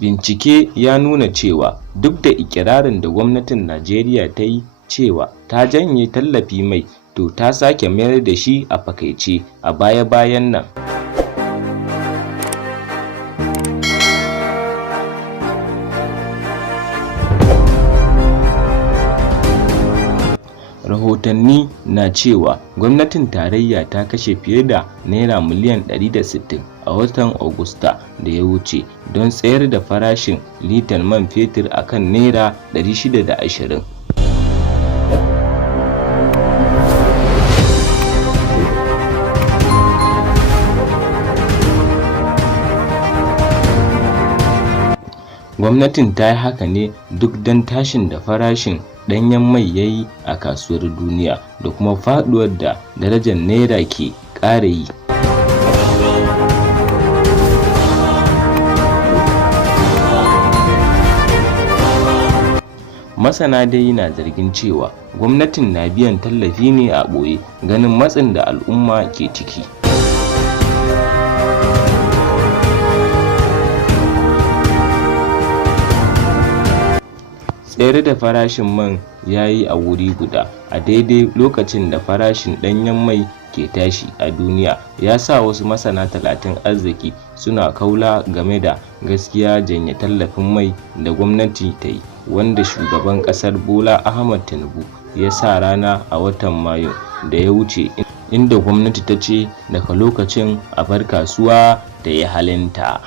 Bincike ya nuna cewa duk da ikirarin da gwamnatin Najeriya ta yi cewa ta janye tallafi mai, to ta sake mayar da shi a fakaice a baya-bayan nan. Rahotanni na cewa gwamnatin tarayya ta kashe fiye da naira miliyan 160 a watan Agusta da ya wuce don tsayar da farashin litar man fetur a kan naira 620. Gwamnatin ta yi haka ne duk don tashin da farashin ɗanyen mai ya yi a kasuwar duniya da kuma faɗuwar da darajar naira ke ƙara yi. Masana dai na zargin cewa gwamnatin na biyan tallafi ne a ɓoye, ganin matsin da al'umma ke ciki. Tsayar da farashin man ya yi a wuri guda a daidai lokacin da farashin ɗanyen mai ke tashi a duniya ya sa wasu masana tattalin arziki suna kaula game da gaskiya janye tallafin mai da gwamnati ta yi, wanda shugaban ƙasar Bola Ahmed Tinubu ya sa rana a watan Mayu da ya wuce, inda gwamnati ta ce daga lokacin a bar kasuwa ta yi halinta.